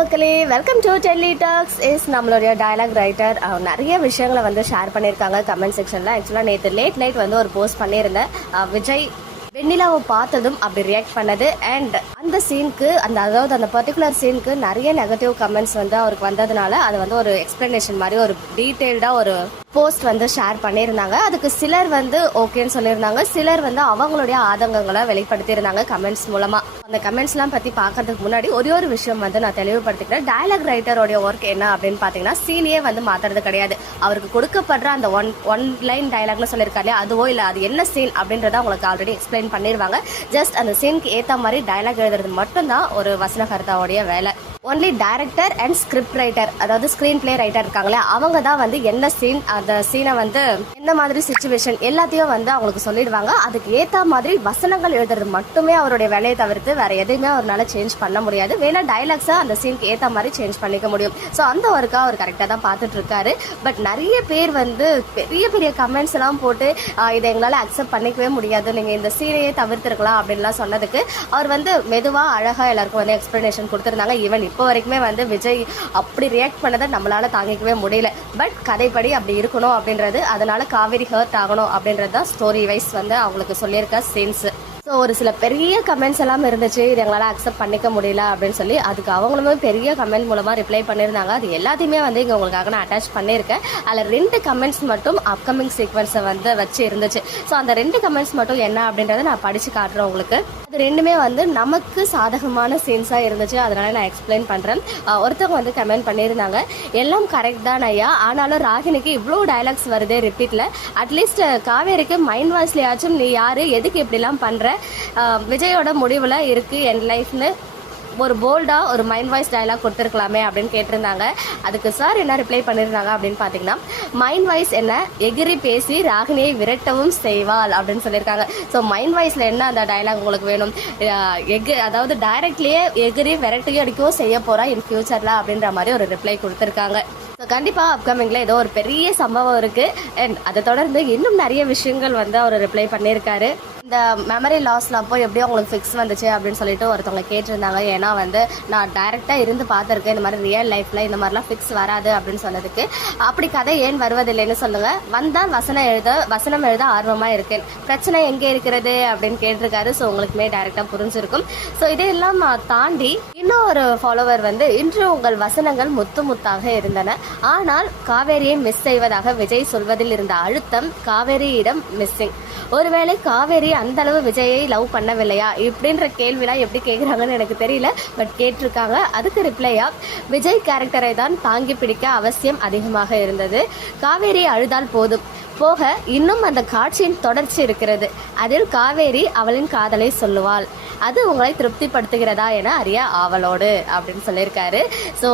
மக்களே welcome to Delhi talks is நம்மளுடைய dialogue writer நிறைய விஷயங்களை வந்து ஷேர் பண்ணியிருக்காங்க. கமெண்ட் செக்ஷனில் ஆக்சுவலாக நேற்று லேட் நைட் வந்து ஒரு போஸ்ட் பண்ணியிருந்தேன். விஜய் வெண்ணிலாவை பார்த்ததும் அப்படி ரியாக்ட் பண்ணது. அண்ட் அந்த சீனுக்கு அந்த அதாவது அந்த பர்டிகுலர் சீனுக்கு நிறைய நெகட்டிவ் கமெண்ட்ஸ் வந்து அவருக்கு வந்ததுனால அது வந்து ஒரு எக்ஸ்பிளனேஷன் மாதிரி ஒரு டீட்டெயில்டாக ஒரு போஸ்ட் வந்து ஷேர் பண்ணியிருந்தாங்க. அதுக்கு சிலர் வந்து ஓகேன்னு சொல்லியிருந்தாங்க. சிலர் வந்து அவங்களுடைய ஆதங்கங்களை வெளிப்படுத்தியிருந்தாங்க கமெண்ட்ஸ் மூலமா. அந்த கமெண்ட்ஸ்லாம் பற்றி பார்க்கறதுக்கு முன்னாடி ஒரே ஒரு விஷயம் வந்து நான் தெளிவுபடுத்திக்கிறேன். டயலாக் ரைட்டரோடைய ஒர்க் என்ன அப்படின்னு பார்த்தீங்கன்னா சீனியே வந்து மாற்றுறது கிடையாது. அவருக்கு கொடுக்கப்படுற அந்த ஒன் ஒன் லைன் டயலாக்னு சொல்லியிருக்காரு இல்லையா, அதுவோ இல்லை அது என்ன சீன் அப்படின்றத உங்களுக்கு ஆல்ரெடி எக்ஸ்பிளைன் பண்ணிடுவாங்க ஜஸ்ட் அந்த சீனுக்கு ஏற்ற மாதிரி டயலாக் எழுதுறது மட்டும்தான் ஒரு வசனகர்த்தாவுடைய வேலை. Only director and script writer அதாவது ஸ்க்ரீன் பிளே ரைட்டர் இருக்காங்களே அவங்க தான் வந்து என்ன சீன் அந்த சீனை வந்து எந்த மாதிரி சுச்சுவேஷன் எல்லாத்தையும் வந்து அவங்களுக்கு சொல்லிடுவாங்க. அதுக்கு ஏற்ற மாதிரி வசனங்கள் எழுதுறது மட்டுமே அவருடைய வேலையை தவிர்த்து வேற எதையுமே அவரால் சேஞ்ச் பண்ண முடியாது. வேணா டைலாக்ஸை அந்த சீனுக்கு ஏற்ற மாதிரி சேஞ்ச் பண்ணிக்க முடியும். ஸோ அந்த ஒர்க்காக அவர் கரெக்டாக தான் பார்த்துட்டு இருக்காரு பட் நிறைய பேர் வந்து பெரிய பெரிய கமெண்ட்ஸ் எல்லாம் போட்டு இதை எங்களால் அக்செப்ட் பண்ணிக்கவே முடியாது. நீங்கள் இந்த சீனையே தவிர்த்துருக்கலாம் அப்படின்லாம் சொன்னதுக்கு அவர் வந்து மெதுவாக அழகாக எல்லாருக்கும் வந்து எக்ஸ்பிளனேஷன் கொடுத்துருந்தாங்க. ஈவன் இப்போ வரைக்குமே வந்து விஜய் அப்படி ரியாக்ட் பண்ணதை நம்மளால தாங்கிக்கவே முடியல. பட் கதைப்படி அப்படி இருக்கணும் அப்படின்றது அதனால காவேரி ஹர்ட் ஆகணும் அப்படின்றது தான் ஸ்டோரி வைஸ் வந்து அவங்களுக்கு சொல்லியிருக்க சீன்ஸ் ஸோ ஒரு சில பெரிய கமெண்ட்ஸ் எல்லாம் இருந்துச்சு. இது எங்களால் அக்செப்ட் பண்ணிக்க முடியல அப்படின்னு சொல்லி அதுக்கு அவங்களுமே பெரிய கமெண்ட் மூலமாக ரிப்ளை பண்ணியிருந்தாங்க. அது எல்லாத்தையுமே வந்து இங்கே உங்களுக்காக நான் அட்டாச் பண்ணியிருக்கேன். அதில் ரெண்டு கமெண்ட்ஸ் மட்டும் அப்கமிங் சீக்வன்ஸை வந்து வச்சு இருந்துச்சு. ஸோ அந்த ரெண்டு கமெண்ட்ஸ் மட்டும் என்ன அப்படின்றத நான் படித்து காட்டுறேன் உங்களுக்கு. அது ரெண்டுமே வந்து நமக்கு சாதகமான சீன்ஸாக இருந்துச்சு. அதனால நான் எக்ஸ்பிளைன் பண்ணுறேன் ஒருத்தவங்க வந்து கமெண்ட் பண்ணியிருந்தாங்க. எல்லாம் கரெக்ட் தான் ஐயா? ஆனாலும் ராகினிக்கு இவ்வளோ டயலாக்ஸ் வருது ரிப்பீட்டில் அட்லீஸ்ட் காவேரிக்கு மைண்ட் வாய்ஸ்லையாச்சும் நீ யார்? எதுக்கு இப்படிலாம் பண்ணுற விஜயோட முடிவில் இருக்குது என் லைஃப்னு. ஒரு போல்டாக ஒரு மைண்ட் வாய்ஸ் டயலாக் கொடுத்துருக்கலாமே அப்படின்னு கேட்டிருந்தாங்க. அதுக்கு சார் என்ன ரிப்ளை பண்ணியிருந்தாங்க அப்படின்னு பார்த்தீங்கன்னா மைண்ட் வாய்ஸ் என்ன? எகிரி பேசி ராகினியை விரட்டவும் செய்வாள் அப்படின்னு சொல்லியிருக்காங்க. ஸோ மைண்ட் வாய்ஸில் என்ன அந்த டயலாக் உங்களுக்கு வேணும்? எகு அதாவது டைரக்ட்லேயே எகிரி விரட்டியும் அடிக்கவும் செய்ய போகிறா இன் ஃபியூச்சரில் அப்படின்ற மாதிரி ஒரு ரிப்ளை கொடுத்துருக்காங்க. ஸோ கண்டிப்பாக அப்கமிங்கில் ஏதோ ஒரு பெரிய சம்பவம் இருக்குது அண்ட் அதை தொடர்ந்து இன்னும் நிறைய விஷயங்கள் வந்து அவர் ரிப்ளை பண்ணியிருக்காரு. இந்த மெமரி லாஸ்லாம் போய் எப்படி உங்களுக்கு ஃபிக்ஸ் வந்துச்சு அப்படின்னு சொல்லிட்டு ஒருத்தவங்க கேட்டிருந்தாங்க. ஏன்னா வந்து நான் டைரெக்டாக இருந்து பார்த்துருக்கேன் இந்த மாதிரி ரியல் லைஃப்பில் இந்த மாதிரிலாம் ஃபிக்ஸ் வராது அப்படின்னு சொன்னதுக்கு. அப்படி கதை ஏன் வருவதில்லைன்னு சொல்லுங்கள் வந்தால் வசனம் எழுத வசனம் எழுத ஆர்வமாக இருக்கேன். பிரச்சனை எங்கே இருக்கிறது அப்படின்னு கேட்டிருக்காரு. ஸோ உங்களுக்குமே டைரெக்டாக புரிஞ்சிருக்கும். ஸோ இதையெல்லாம் தாண்டி இன்னும் ஒரு ஃபாலோவர் வந்து இன்று உங்கள் வசனங்கள் முத்து முத்தாக இருந்தன. ஆனால் காவேரியை மிஸ் செய்வதாக விஜய் சொல்வதில் இருந்த அழுத்தம் காவேரியிடம் மிஸ்ஸிங் ஒருவேளை காவேரி அந்த அளவு விஜயை லவ் பண்ணவில்லையா? இப்படின்ற கேள்விலாம் எப்படி கேட்குறாங்கன்னு எனக்கு தெரியல. பட் கேட்டிருக்காங்க. அதுக்கு ரிப்ளையா விஜய் கேரக்டரை தான் தாங்கி பிடிக்க அவசியம் அதிகமாக இருந்தது. காவேரி அழுதால் போதும். போக இன்னும் அந்த காட்சியின் தொடர்ச்சி இருக்கிறது. அதில் காவேரி அவளின் காதலை சொல்லுவாள். அது உங்களை திருப்திப்படுத்துகிறதா என அறிய ஆவலோடு அப்படின்னு சொல்லியிருக்காரு. ஸோ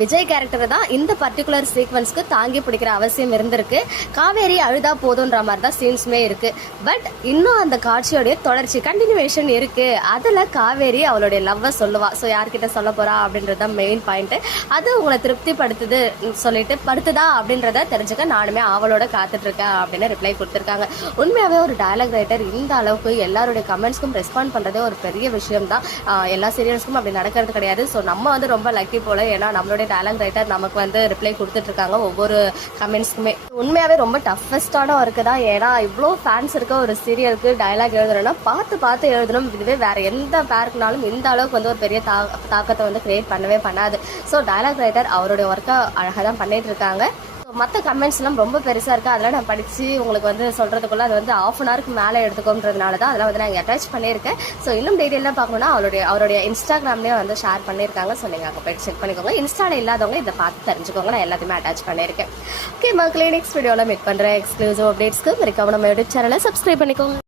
விஜய் கேரக்டர் தான் இந்த பர்டிகுலர் சீக்வன்ஸ்க்கு தாங்கி பிடிக்கிற அவசியம் இருந்திருக்கு. காவேரி அழுதா போதுன்ற மாதிரி தான் சீன்ஸுமே இருக்கு. பட் இன்னும் அந்த காட்சியோடைய தொடர்ச்சி கண்டினியூவேஷன் இருக்கு. அதில் காவேரி அவளுடைய லவ்வை சொல்லுவா. ஸோ யார்கிட்ட சொல்ல போறா அப்படின்றது தான் மெயின் பாயிண்ட் அது உங்களை திருப்திப்படுத்துது சொல்லிட்டு படுத்துதா அப்படின்றத தெரிஞ்சுக்க நானுமே ஆவலோட காத்துட்டு இருக்கேன். அப்படின்னு ரிப்ளை கொடுத்துருக்காங்க. உண்மையாகவே ஒரு டயலாக் ரைட்டர் இந்த அளவுக்கு எல்லாருடைய கமெண்ட்ஸ்க்கும் ரெஸ்பாண்ட் பண்ணுறதே ஒரு பெரிய விஷயம் தான் எல்லா சீரியல்ஸ்க்கும் அப்படி நடக்கிறது கிடையாது. ஸோ நம்ம வந்து ரொம்ப லக்கி போல ஏன்னா நம்மளுடைய டயலாக் ரைட்டர் நமக்கு வந்து ரிப்ளை கொடுத்துட்ருக்காங்க ஒவ்வொரு கமெண்ட்ஸ்க்குமே உண்மையாகவே ரொம்ப டஃபஸ்டான ஒர்க்கு தான். ஏன்னா இவ்வளோ ஃபேன்ஸ் இருக்க ஒரு சீரியலுக்கு டயலாக் எழுதணும்னா பார்த்து பார்த்து எழுதணும். இதுவே வேறு எந்த பேருக்குனாலும் இந்த அளவுக்கு வந்து ஒரு பெரிய தா தாக்கத்தை வந்து கிரியேட் பண்ணவே பண்ணாது. ஸோ டயலாக் ரைட்டர் அவருடைய ஒர்க்கை அழகாக தான் பண்ணிட்டு இருக்காங்க மற்ற கமெண்ட்ஸ்லாம் ரொம்ப பெருசாக இருக்குது அதெல்லாம் நான் படித்து உங்களுக்கு வந்து சொல்கிறதுக்குள்ள அது வந்து ஆஃப் அன் ஹவருக்கு மேலே எடுத்துக்கோன்றதுனால தான் அதெல்லாம் வந்து நான் அட்டாச் பண்ணியிருக்கேன். ஸோ இன்னும் டீட்டெயிலாக பார்க்கணும்னா அவருடைய அவருடைய இன்ஸ்டாகிராம்லேயே வந்து ஷேர் பண்ணியிருக்காங்க. ஸோ நீங்கள் அங்கே போய்ட்டு செக் பண்ணிக்கோங்க. இன்ஸ்டாவில் இல்லாதவங்க இதை பார்த்து தெரிஞ்சுக்கோங்க. நான் எல்லாத்தையுமே அட்டாச் பண்ணியிருக்கேன். ஓகே மக்களே நெக்ஸ்ட் வீடியோவில் மீட் பண்ணுறேன் எக்ஸ்க்ளூசிவ் அப்டேட்ஸ்க்கு மறக்காம நம்ம யூடியூப் சேனலை சப்ஸ்கிரைப் பண்ணிக்கோங்க.